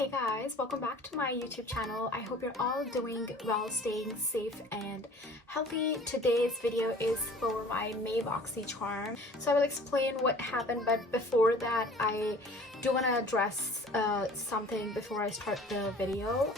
Hey guys, welcome back to my YouTube channel. I hope you're all doing well, staying safe and healthy. Today's video is for my May BoxyCharm. So I will explain what happened, but before that I do want to address something before I start the video.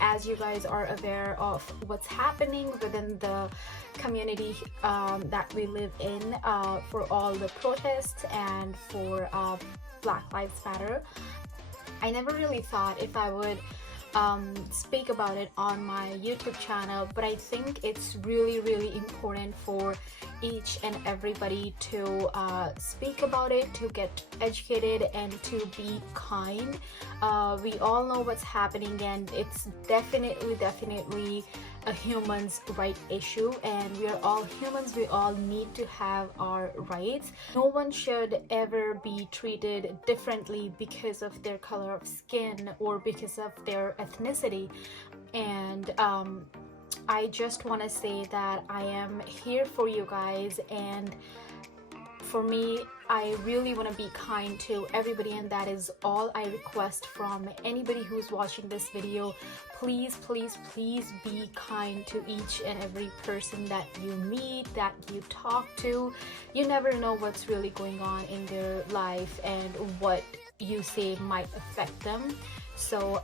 As you guys are aware of what's happening within the community that we live in for all the protests and for Black Lives Matter, I never really thought if I would speak about it on my YouTube channel, but I think it's really important for each and everybody to speak about it, to get educated and to be kind. We all know what's happening, and it's definitely a human's right issue, and we are all humans. We all need to have our rights. No one should ever be treated differently because of their color of skin or because of their ethnicity. And I just want to say that I am here for you guys, and for me, I really want to be kind to everybody, and that is all I request from anybody who's watching this video. Please be kind to each and every person that you meet, that you talk to. You never know what's really going on in their life, and what you say might affect them. So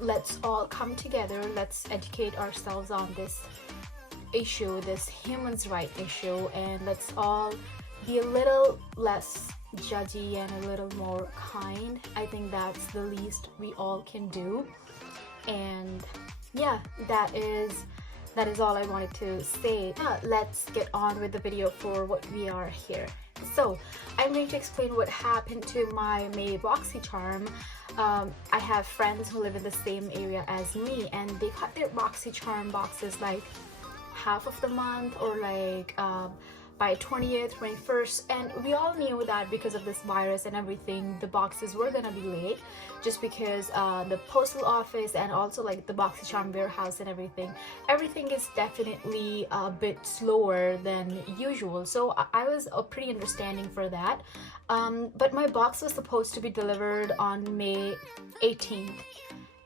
let's all come together, let's educate ourselves on this issue, this human's right issue, and let's all be a little less judgy and a little more kind. I think that's the least we all can do. And yeah, that is all I wanted to say. Let's get on with the video for what we are here. So I'm going to explain what happened to my May BoxyCharm. I have friends who live in the same area as me, and they cut their BoxyCharm boxes like half of the month, or like by 20th, 21st, and we all knew that because of this virus and everything, the boxes were gonna be late, just because the postal office and also like the BoxyCharm warehouse and everything is definitely a bit slower than usual. So I was pretty understanding for that. But my box was supposed to be delivered on May 18th.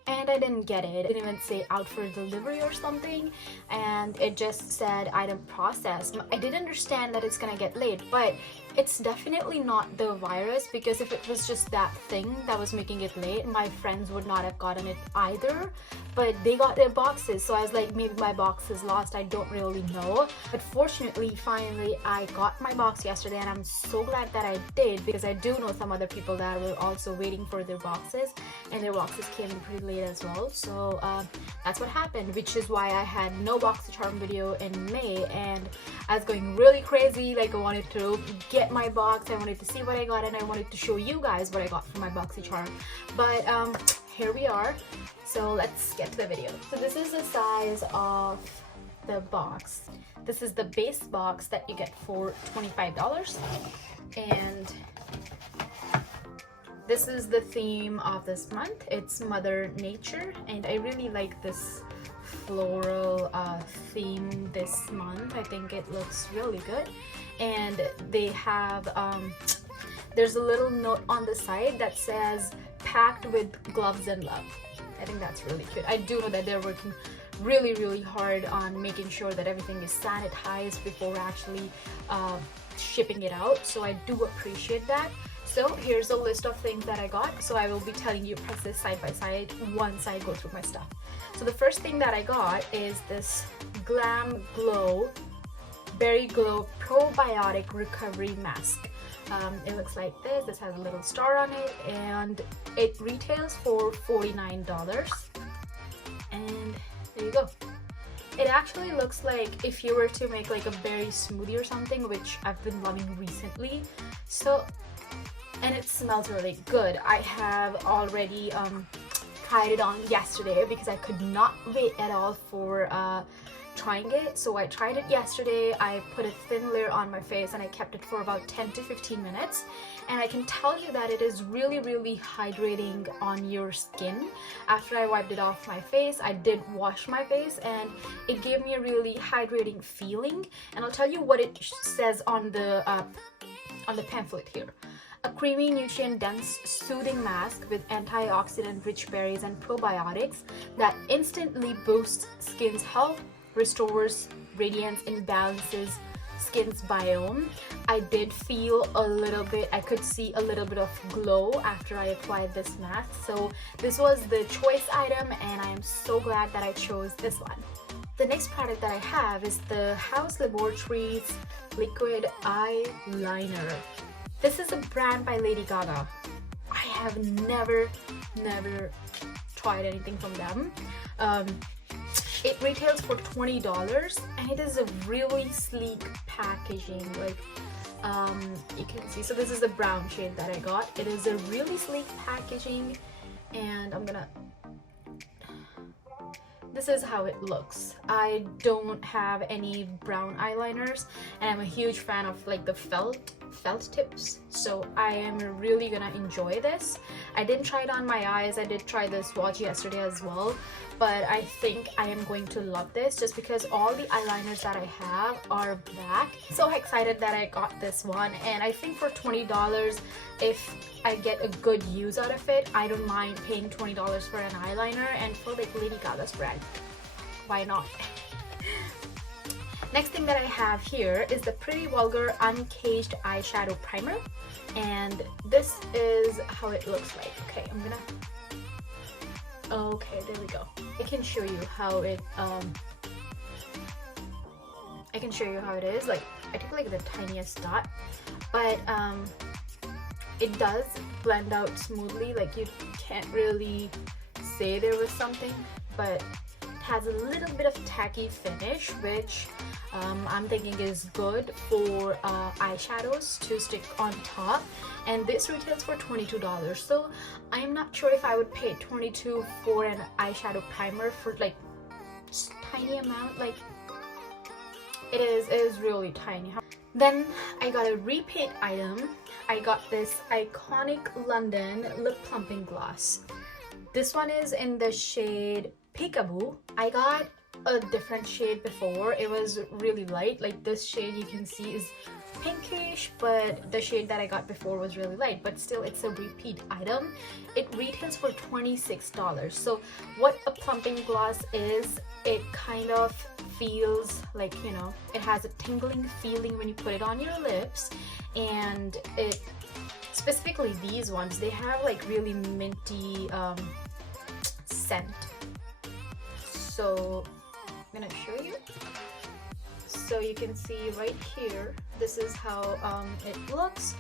And I didn't get it. It didn't even say out for delivery or something, and it just said item processed. I did understand that it's gonna get late, but it's definitely not the virus, because if it was just that thing that was making it late, my friends would not have gotten it either. But they got their boxes, so I was like, maybe my box is lost, I don't really know. But fortunately, finally I got my box yesterday, and I'm so glad that I did, because I do know some other people that were also waiting for their boxes, and their boxes came in pretty late as well. So that's what happened, which is why I had no BoxyCharm video in May, and I was going really crazy. Like, I wanted to get my box, I wanted to see what I got, and I wanted to show you guys what I got from my BoxyCharm. But here we are. So let's get to the video. So this is the size of the box. This is the base box that you get for $25, and this is the theme of this month. It's Mother Nature, and I really like this floral theme this month. I think it looks really good. And they have there's a little note on the side that says packed with gloves and love. I think that's really cute. I do know that they're working really hard on making sure that everything is sanitized before actually shipping it out, so I do appreciate that. So here's a list of things that I got, so I will be telling you process side by side once I go through my stuff. So the first thing that I got is this Glam Glow Berry Glow Probiotic Recovery Mask. It looks like this. This has a little star on it, and it retails for $49. And there you go. It actually looks like if you were to make like a berry smoothie or something, which I've been loving recently. So, and it smells really good. I have already tried it on yesterday because I could not wait at all for trying it. So I tried it yesterday. I put a thin layer on my face, and I kept it for about 10 to 15 minutes, and I can tell you that it is really hydrating on your skin. After I wiped it off my face, I did wash my face, and it gave me a really hydrating feeling. And I'll tell you what it says on the pamphlet here. a creamy, nutrient-dense, soothing mask with antioxidant-rich berries and probiotics that instantly boosts skin's health, restores radiance, and balances skin's biome. I did feel a little bit, I could see a little bit of glow after I applied this mask. So this was the choice item and I am so glad that I chose this one. The next product that I have is the House Laboratories Liquid Eyeliner. This is a brand by Lady Gaga. I have never tried anything from them. It retails for $20 and it is a really sleek packaging. Like you can see, so this is the brown shade that I got. It is a really sleek packaging and this is how it looks. I don't have any brown eyeliners and I'm a huge fan of like the felt tips, so I am really gonna enjoy this. I didn't try it on my eyes. I did try the swatch yesterday as well, but I think I am going to love this just because all the eyeliners that I have are black. So excited that I got this one, and I think for $20, if I get a good use out of it, I don't mind paying $20 for an eyeliner, and for like Lady Gaga's brand, why not? Next thing that I have here is the Pretty Vulgar Uncaged Eyeshadow Primer, and this is how it looks like. Okay, okay, there we go. I can show you how it is. Like, I took like the tiniest dot, but it does blend out smoothly. Like, you can't really say there was something, but it has a little bit of tacky finish, which I'm thinking is good for eyeshadows to stick on top, and this retails for $22. So I'm not sure if I would pay $22 for an eyeshadow primer for like tiny amount. Like, it is really tiny. Then I got a repaint item. I got this iconic London lip plumping gloss. This one is in the shade Peekaboo. I got a different shade before. It was really light. Like, this shade you can see is pinkish, but the shade that I got before was really light, but still it's a repeat item. It retails for $26. So what a plumping gloss is, it kind of feels like, you know, it has a tingling feeling when you put it on your lips, and it, specifically these ones, they have like really minty scent. So I'm gonna show you. So you can see right here, this is how it looks.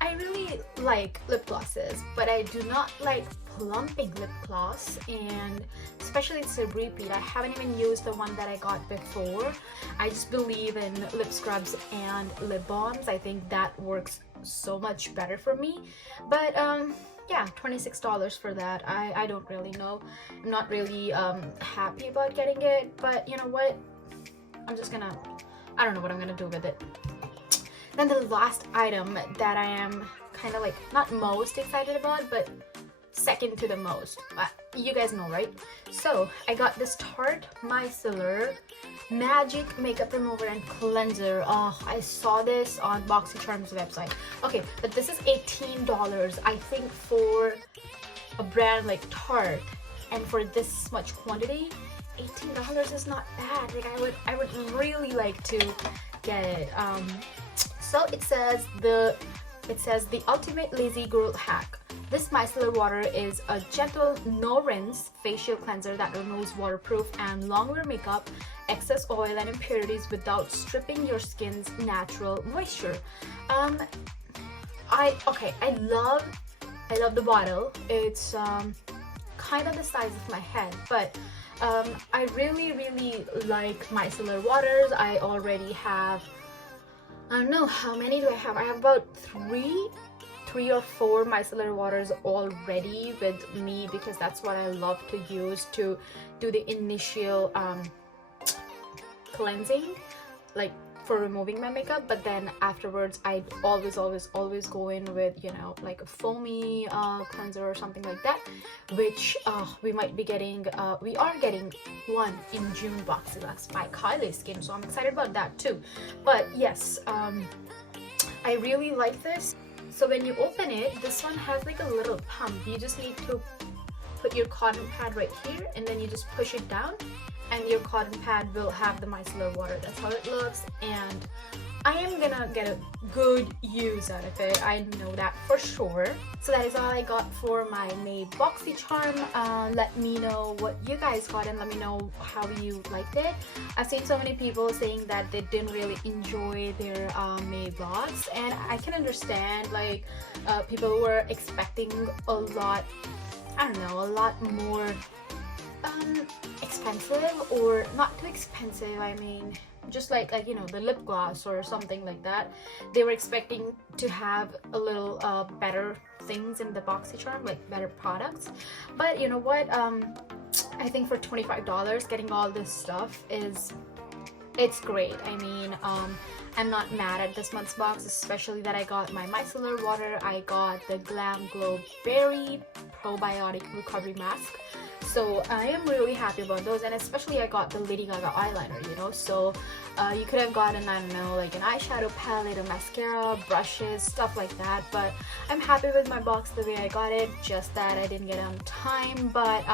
I really like lip glosses, but I do not like plumping lip gloss, and especially it's a repeat. I haven't even used the one that I got before. I just believe in lip scrubs and lip balms. I think that works so much better for me. But yeah, $26 for that. I don't really know. I'm not really happy about getting it, but you know what? I don't know what I'm gonna do with it. Then the last item that I am kind of like not most excited about, but second to the most. You guys know, right? So I got this Tarte Micellar Magic Makeup Remover and Cleanser. Oh, I saw this on BoxyCharm's website. Okay, but this is $18. I think for a brand like Tarte and for this much quantity, $18 is not bad. Like, I would really like to get it. So it says the ultimate lazy girl hack. This micellar water is a gentle, no rinse facial cleanser that removes waterproof and long-wear makeup, excess oil and impurities without stripping your skin's natural moisture. I love the bottle. It's kind of the size of my head, but I really like micellar waters. I already have, I don't know, how many do I have? I have about three or four micellar waters already with me, because that's what I love to use to do the initial cleansing, like for removing my makeup. But then afterwards I always go in with, you know, like a foamy cleanser or something like that, which we are getting one in June BoxyBox by Kylie Skin, so I'm excited about that too. But yes, I really like this. So when you open it, this one has like a little pump. You just need to put your cotton pad right here, and then you just push it down, and your cotton pad will have the micellar water. That's how it looks, and I am gonna get a good use out of it. I know that for sure. So that is all I got for my May BoxyCharm. Let me know what you guys got and let me know how you liked it. I've seen so many people saying that they didn't really enjoy their May box, and I can understand, like people were expecting a lot, I don't know, a lot more expensive, or not too expensive, I mean just like you know, the lip gloss or something like that. They were expecting to have a little better things in the BoxyCharm, like better products. But you know what, I think for $25 getting all this stuff it's great. I mean, I'm not mad at this month's box, especially that I got my micellar water, I got the Glam Glow Berry Probiotic Recovery Mask. So I am really happy about those, and especially I got the Lady Gaga eyeliner, you know. So you could have gotten, I don't know, like an eyeshadow palette, a mascara, brushes, stuff like that. But I'm happy with my box the way I got it, just that I didn't get it on time. But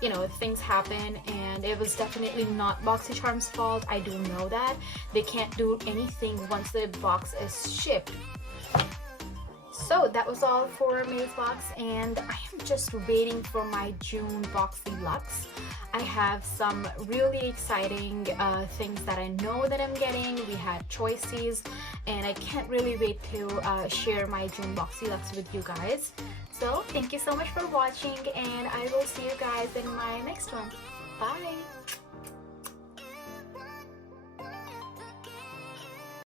you know, things happen, and it was definitely not BoxyCharm's fault. I do know that. They can't do anything once the box is shipped. So that was all for May's box, and I am just waiting for my June Boxy Luxe. I have some really exciting things that I know that I'm getting. We had choices, and I can't really wait to share my June Boxy Luxe with you guys. So thank you so much for watching, and I will see you guys in my next one. Bye!